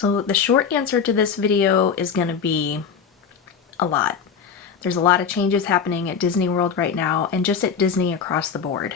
So the short answer to this video is going to be a lot. There's a lot of changes happening at Disney World right now and just at Disney across the board.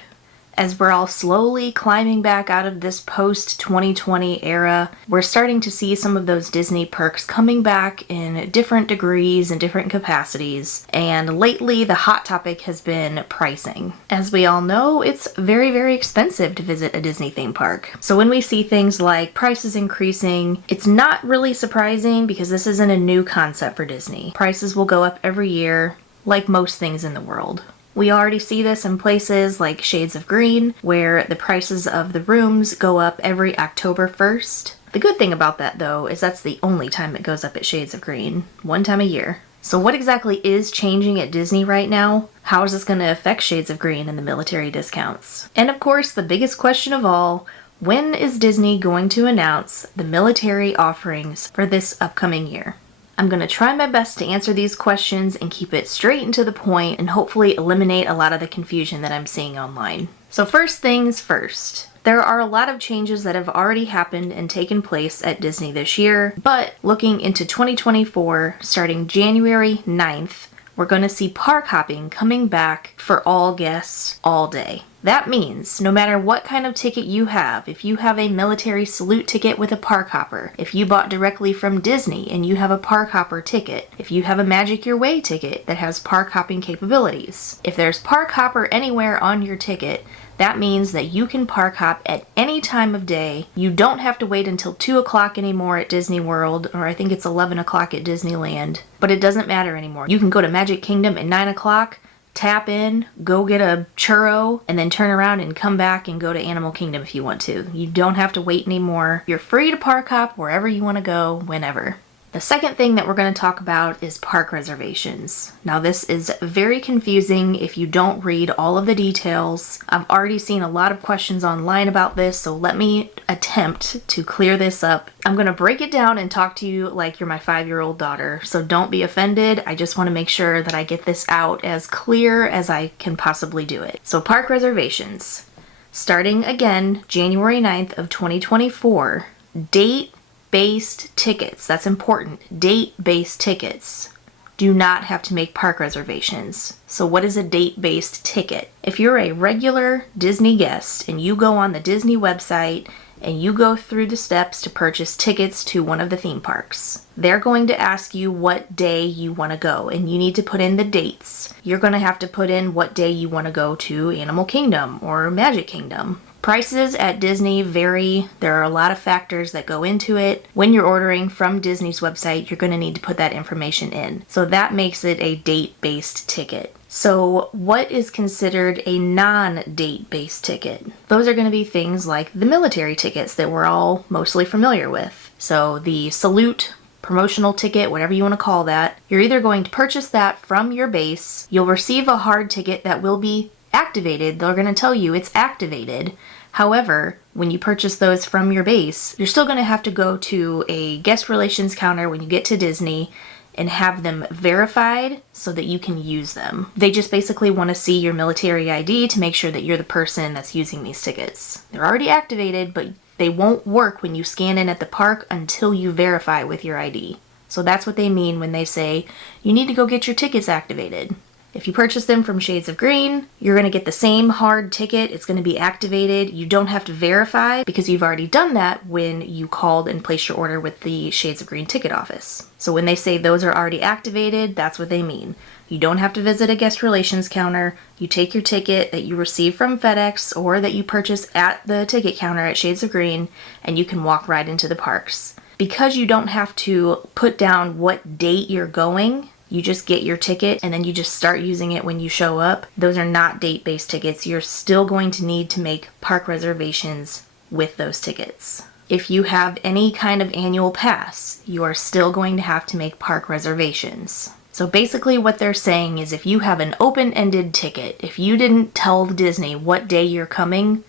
As we're all slowly climbing back out of this post-2020 era, we're starting to see some of those Disney perks coming back in different degrees and different capacities, and lately the hot topic has been pricing. As we all know, it's very, very expensive to visit a Disney theme park. So when we see things like prices increasing, it's not really surprising because this isn't a new concept for Disney. Prices will go up every year, like most things in the world. We already see this in places like Shades of Green, where the prices of the rooms go up every October 1st. The good thing about that, though, is that's the only time it goes up at Shades of Green, one time a year. So what exactly is changing at Disney right now? How is this going to affect Shades of Green and the military discounts? And of course, the biggest question of all, when is Disney going to announce the military offerings for this upcoming year? I'm going to try my best to answer these questions and keep it straight and to the point and hopefully eliminate a lot of the confusion that I'm seeing online. So first things first. There are a lot of changes that have already happened and taken place at Disney this year, but looking into 2024, starting January 9th, we're going to see park hopping coming back for all guests all day. That means no matter what kind of ticket you have, if you have a military salute ticket with a park hopper, if you bought directly from Disney and you have a park hopper ticket, if you have a Magic Your Way ticket that has park hopping capabilities, if there's park hopper anywhere on your ticket, that means that you can park hop at any time of day. You don't have to wait until 2 o'clock anymore at Disney World, or I think it's 11 o'clock at Disneyland, but it doesn't matter anymore. You can go to Magic Kingdom at 9 o'clock, tap in, go get a churro, and then turn around and come back and go to Animal Kingdom if you want to. You don't have to wait anymore. You're free to park hop wherever you want to go, whenever. The second thing that we're going to talk about is park reservations. Now this is very confusing if you don't read all of the details. I've already seen a lot of questions online about this, so let me attempt to clear this up. I'm going to break it down and talk to you like you're my 5-year-old daughter, so don't be offended. I just want to make sure that I get this out as clear as I can possibly do it. So park reservations. Starting again, January 9th of 2024, date-based tickets, that's important, date-based tickets do not have to make park reservations. So what is a date-based ticket? If you're a regular Disney guest and you go on the Disney website and you go through the steps to purchase tickets to one of the theme parks, they're going to ask you what day you want to go, and you need to put in the dates. You're going to have to put in what day you want to go to Animal Kingdom or Magic Kingdom. Prices at Disney vary. There are a lot of factors that go into it. When you're ordering from Disney's website, you're going to need to put that information in. So that makes it a date-based ticket. So what is considered a non-date-based ticket? Those are going to be things like the military tickets that we're all mostly familiar with. So the salute, promotional ticket, whatever you want to call that, you're either going to purchase that from your base, you'll receive a hard ticket that will be activated. They're going to tell you it's activated. However, when you purchase those from your base, you're still going to have to go to a guest relations counter when you get to Disney and have them verified so that you can use them. They just basically want to see your military ID to make sure that you're the person that's using these tickets. They're already activated, but they won't work when you scan in at the park until you verify with your ID. So that's what they mean when they say you need to go get your tickets activated. If you purchase them from Shades of Green, you're going to get the same hard ticket. It's going to be activated. You don't have to verify because you've already done that when you called and placed your order with the Shades of Green ticket office. So when they say those are already activated, that's what they mean. You don't have to visit a guest relations counter. You take your ticket that you receive from FedEx or that you purchase at the ticket counter at Shades of Green, and you can walk right into the parks. Because you don't have to put down what date you're going, you just get your ticket and then you just start using it when you show up. Those are not date-based tickets. You're still going to need to make park reservations with those tickets. If you have any kind of annual pass, you are still going to have to make park reservations. So basically what they're saying is if you have an open-ended ticket, if you didn't tell Disney what day you're coming,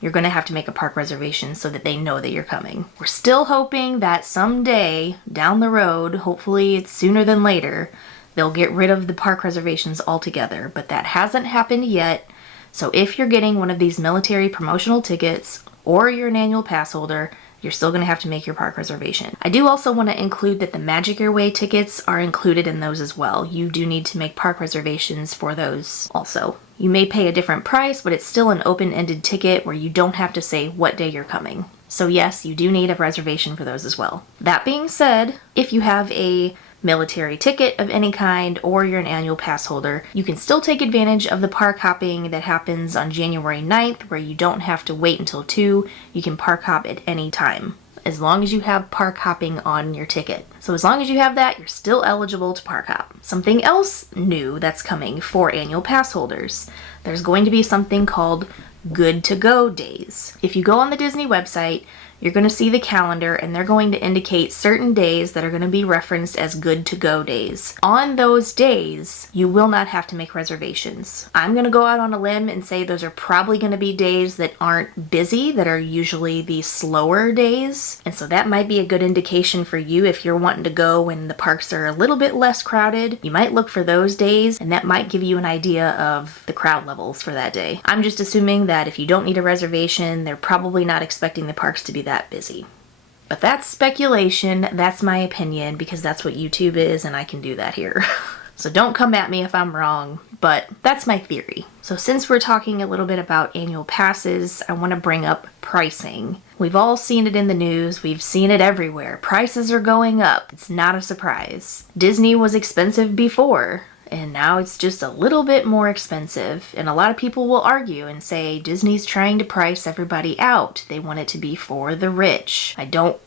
you're going to have to make a park reservation so that they know that you're coming. We're still hoping that someday down the road, hopefully it's sooner than later, they'll get rid of the park reservations altogether, but that hasn't happened yet. So if you're getting one of these military promotional tickets or you're an annual pass holder, you're still going to have to make your park reservation. I do also want to include that the Magic Your Way tickets are included in those as well. You do need to make park reservations for those also. You may pay a different price, but it's still an open-ended ticket where you don't have to say what day you're coming. So yes, you do need a reservation for those as well. That being said, if you have a military ticket of any kind or you're an annual pass holder, you can still take advantage of the park hopping that happens on January 9th, where you don't have to wait until 2. You can park hop at any time, as long as you have park hopping on your ticket. So as long as you have that, you're still eligible to park hop. Something else new that's coming for annual pass holders, there's going to be something called Good to Go days. If you go on the Disney website, you're going to see the calendar and they're going to indicate certain days that are going to be referenced as good to go days. On those days, you will not have to make reservations. I'm going to go out on a limb and say those are probably going to be days that aren't busy, that are usually the slower days. And so that might be a good indication for you if you're wanting to go when the parks are a little bit less crowded. You might look for those days and that might give you an idea of the crowd levels for that day. I'm just assuming that if you don't need a reservation, they're probably not expecting the parks to be that busy. But that's speculation, that's my opinion, because that's what YouTube is and I can do that here. So don't come at me if I'm wrong, but that's my theory. So since we're talking a little bit about annual passes, I want to bring up pricing. We've all seen it in the news, we've seen it everywhere. Prices are going up, it's not a surprise. Disney was expensive before, and now it's just a little bit more expensive. And a lot of people will argue and say Disney's trying to price everybody out. They want it to be for the rich. I don't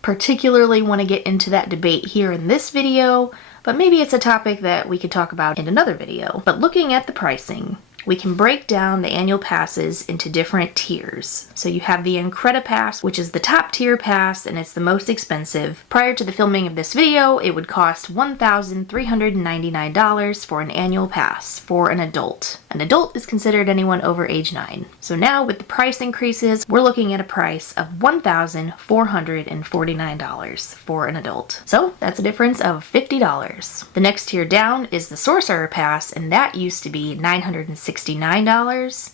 particularly want to get into that debate here in this video, but maybe it's a topic that we could talk about in another video. But looking at the pricing, we can break down the annual passes into different tiers. So you have the Incredi Pass, which is the top tier pass and it's the most expensive. Prior to the filming of this video, it would cost $1,399 for an annual pass for an adult. An adult is considered anyone over age 9. So now with the price increases, we're looking at a price of $1,449 for an adult. So that's a difference of $50. The next tier down is the Sorcerer Pass, and that used to be $969.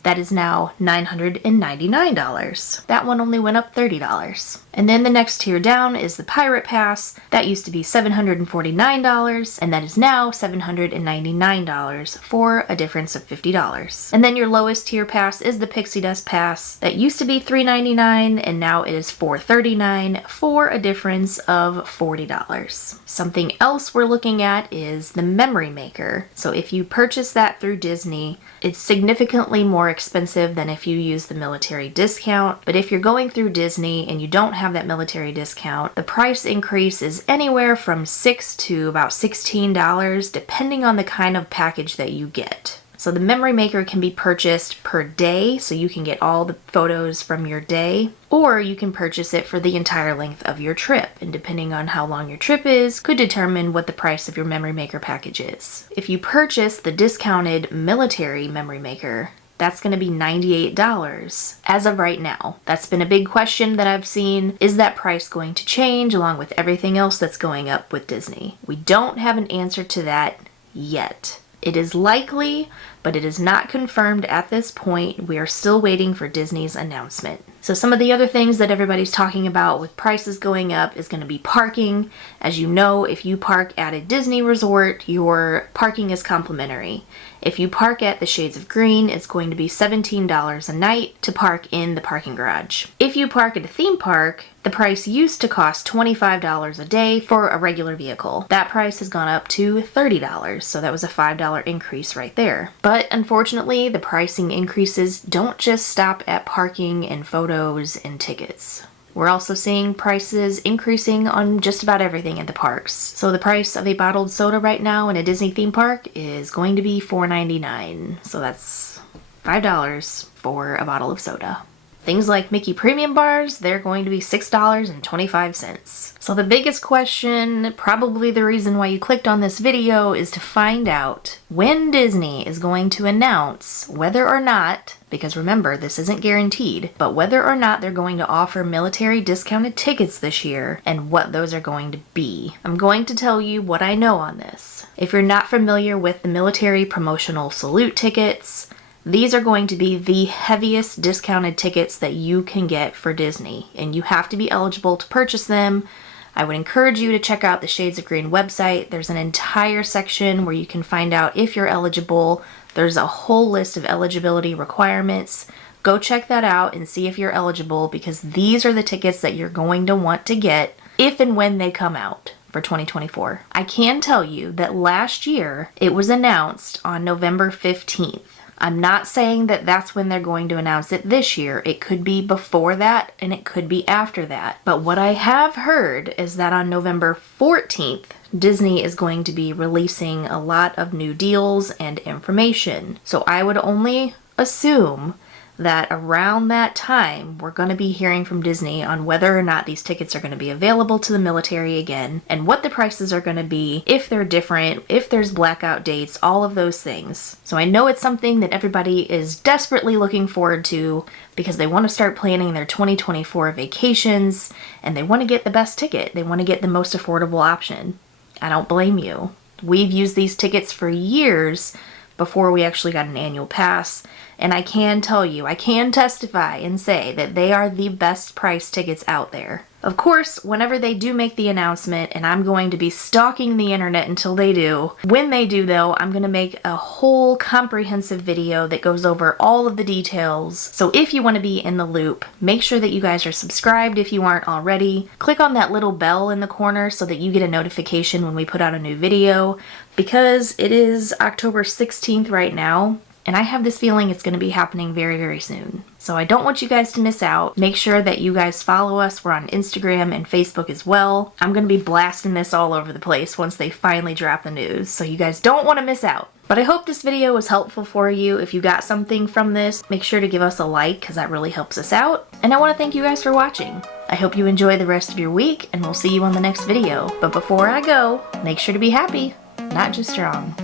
That is now $999. That one only went up $30. And then the next tier down is the Pirate Pass. That used to be $749, and that is now $799 for a difference of $50. And then your lowest tier pass is the Pixie Dust Pass. That used to be $399, and now it is $439 for a difference of $40. Something else we're looking at is the Memory Maker. So if you purchase that through Disney, it's significantly more expensive than if you use the military discount. But if you're going through Disney and you don't have that military discount, the price increase is anywhere from $6 to about $16 depending on the kind of package that you get. So the Memory Maker can be purchased per day, so you can get all the photos from your day, or you can purchase it for the entire length of your trip, and depending on how long your trip is, could determine what the price of your Memory Maker package is. If you purchase the discounted military Memory Maker, that's going to be $98 as of right now. That's been a big question that I've seen. Is that price going to change along with everything else that's going up with Disney? We don't have an answer to that yet. It is likely, but it is not confirmed at this point. We are still waiting for Disney's announcement. So some of the other things that everybody's talking about with prices going up is going to be parking. As you know, if you park at a Disney resort, your parking is complimentary. If you park at the Shades of Green, it's going to be $17 a night to park in the parking garage. If you park at a theme park, the price used to cost $25 a day for a regular vehicle. That price has gone up to $30, so that was a $5 increase right there. But unfortunately, the pricing increases don't just stop at parking and photos and tickets. We're also seeing prices increasing on just about everything at the parks. So the price of a bottled soda right now in a Disney theme park is going to be $4.99. So that's $5 for a bottle of soda. Things like Mickey Premium Bars, they're going to be $6.25. So the biggest question, probably the reason why you clicked on this video, is to find out when Disney is going to announce whether or not, because remember, this isn't guaranteed, but whether or not they're going to offer military discounted tickets this year and what those are going to be. I'm going to tell you what I know on this. If you're not familiar with the military promotional salute tickets, These are going to be the heaviest discounted tickets that you can get for Disney, and you have to be eligible to purchase them. I would encourage you to check out the Shades of Green website. There's an entire section where you can find out if you're eligible. There's a whole list of eligibility requirements. Go check that out and see if you're eligible, because these are the tickets that you're going to want to get if and when they come out for 2024. I can tell you that last year it was announced on November 15th. I'm not saying that that's when they're going to announce it this year. It could be before that and it could be after that. But what I have heard is that on November 14th, Disney is going to be releasing a lot of new deals and information. So I would only assume that around that time, we're going to be hearing from Disney on whether or not these tickets are going to be available to the military again, and what the prices are going to be, if they're different, if there's blackout dates, all of those things. So I know it's something that everybody is desperately looking forward to, because they want to start planning their 2024 vacations, and they want to get the best ticket. They want to get the most affordable option. I don't blame you. We've used these tickets for years before we actually got an annual pass. And I can tell you, I can testify and say that they are the best price tickets out there. Of course, whenever they do make the announcement, and I'm going to be stalking the internet until they do, when they do though, I'm going to make a whole comprehensive video that goes over all of the details. So if you want to be in the loop, make sure that you guys are subscribed if you aren't already. Click on that little bell in the corner so that you get a notification when we put out a new video, because it is October 16th right now. And I have this feeling it's going to be happening very, very soon. So I don't want you guys to miss out. Make sure that you guys follow us. We're on Instagram and Facebook as well. I'm going to be blasting this all over the place once they finally drop the news. So you guys don't want to miss out. But I hope this video was helpful for you. If you got something from this, make sure to give us a like, because that really helps us out. And I want to thank you guys for watching. I hope you enjoy the rest of your week, and we'll see you on the next video. But before I go, make sure to be happy, not just strong.